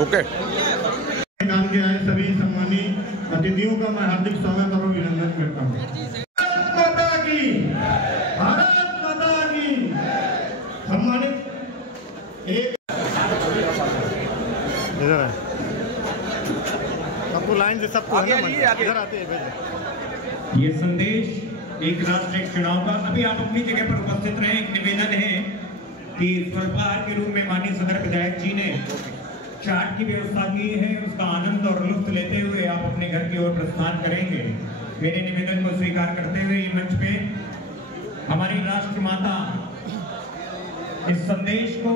Okay. काम के आए सभी सम्मानित अतिथियों का मैं हार्दिक स्वागत और अभिनंदन करता हूँ। भारत माता की, भारत माता की। सम्मानित एक इधर है, सबको लाइन से सबको इधर आते हैं। ये संदेश एक राष्ट्र एक चुनाव का। अभी आप अपनी जगह पर उपस्थित रहे। एक निवेदन है कि स्वल्पाहार के रूप में माननीय सदर विधायक जी ने चाट की व्यवस्था की है, उसका आनंद और लुत्फ लेते हुए आप अपने घर की ओर प्रस्थान करेंगे। मेरे निवेदन को स्वीकार करते हुए ये मंच पे हमारी राष्ट्र माता इस संदेश को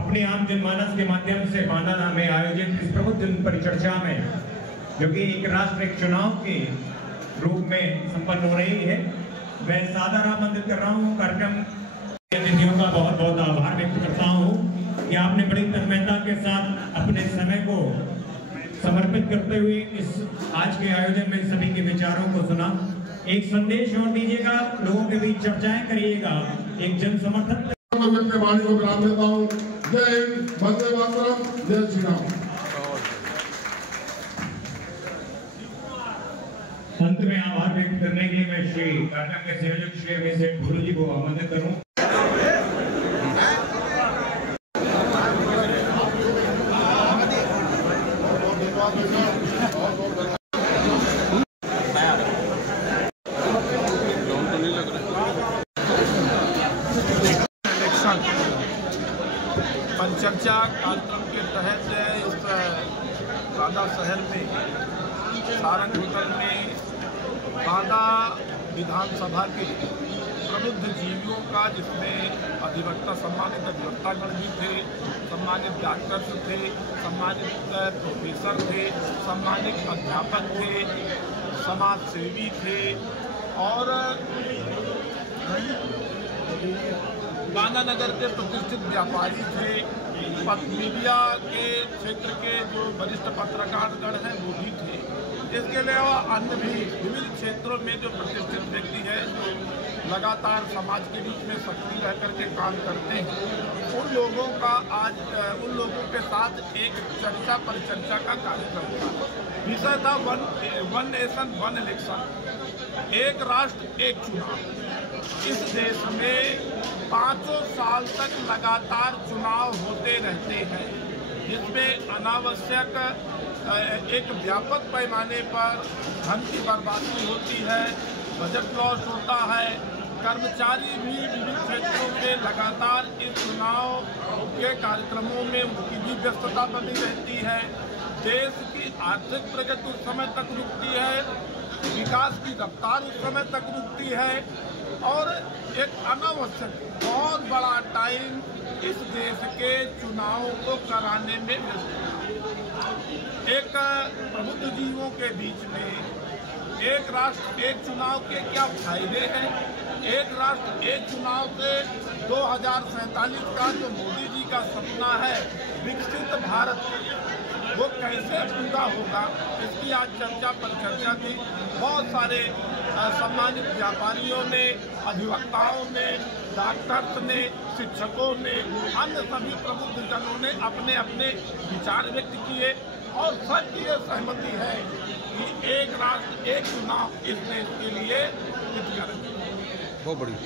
अपने आम जनमानस के माध्यम से बांदा में आयोजित इस प्रबुद्ध जन परिचर्चा में, जो कि एक राष्ट्र एक चुनाव के रूप में संपन्न हो रही है, मैं सादर आमंत्रित कर रहा हूँ। कार्यक्रम अतिथियों का बहुत बहुत आभार व्यक्त करता हूँ कि आपने बड़ी तन्मयता के साथ अपने समय को समर्पित करते हुए इस आज के आयोजन में सभी के विचारों को सुना। एक संदेश और दीजिएगा, लोगों के बीच चर्चाएं करिएगा, एक जन समर्थन वाणी को विराम देता हूँ। जय हिंद, वंदे मातरम, जय श्री राम। अंत में आभार व्यक्त करने के लिए मैं श्री कार्यक्रम के संयोजक श्री अमित सेठ भूलू जी को आमंत्रित करूं। परिचर्चा कार्यक्रम के तहत इस बांदा शहर में सारंग होटल में बांदा विधानसभा के प्रबुद्ध जीवियों का, जिसमें अधिवक्ता सम्मानित अधिवक्तागण भी थे, सम्मानित डॉक्टर्स थे, सम्मानित प्रोफेसर थे, सम्मानित अध्यापक थे, समाज सेवी थे और बांदा नगर के प्रतिष्ठित व्यापारी थे। मीडिया के क्षेत्र के जो वरिष्ठ पत्रकारगण हैं वो भी थे। इसके अलावा अन्य भी विभिन्न क्षेत्रों में जो प्रतिष्ठित व्यक्ति है, जो लगातार समाज के बीच में सक्रिय रह करके काम करते हैं, उन लोगों का आज उन लोगों के साथ एक चर्चा परिचर्चा का कार्यक्रम था। विषय था वन नेशन वन इलेक्शन, एक राष्ट्र एक चुनाव। इस देश में 5 साल तक लगातार चुनाव होते रहते हैं, जिसमें अनावश्यक एक व्यापक पैमाने पर धन की बर्बादी होती है, बजट लॉस होता है। कर्मचारी भी विभिन्न क्षेत्रों में लगातार इस चुनाव के कार्यक्रमों में उनकी भी व्यस्तता बनी रहती है। देश की आर्थिक प्रगति उस समय तक रुकती है, विकास की रफ्तार उस समय तक रुकती है और एक अनावश्यक बहुत बड़ा टाइम इस देश के चुनाव को कराने में एक प्रबुद्ध जीवों के बीच में एक राष्ट्र एक चुनाव के क्या फायदे हैं, एक राष्ट्र एक चुनाव से 2047 का जो मोदी जी का सपना है विकसित भारत, वो कैसे पूरा होगा, इसकी आज चर्चा पर चर्चा थी। बहुत सारे सम्मानित व्यापारियों ने, अधिवक्ताओं ने, डॉक्टर्स ने, शिक्षकों ने, अन्य सभी प्रबुद्ध जनों ने अपने अपने विचार व्यक्त किए और सबकी ये सहमति है कि एक राष्ट्र एक चुनाव इस देश के लिए हितकारक है। बहुत बढ़िया।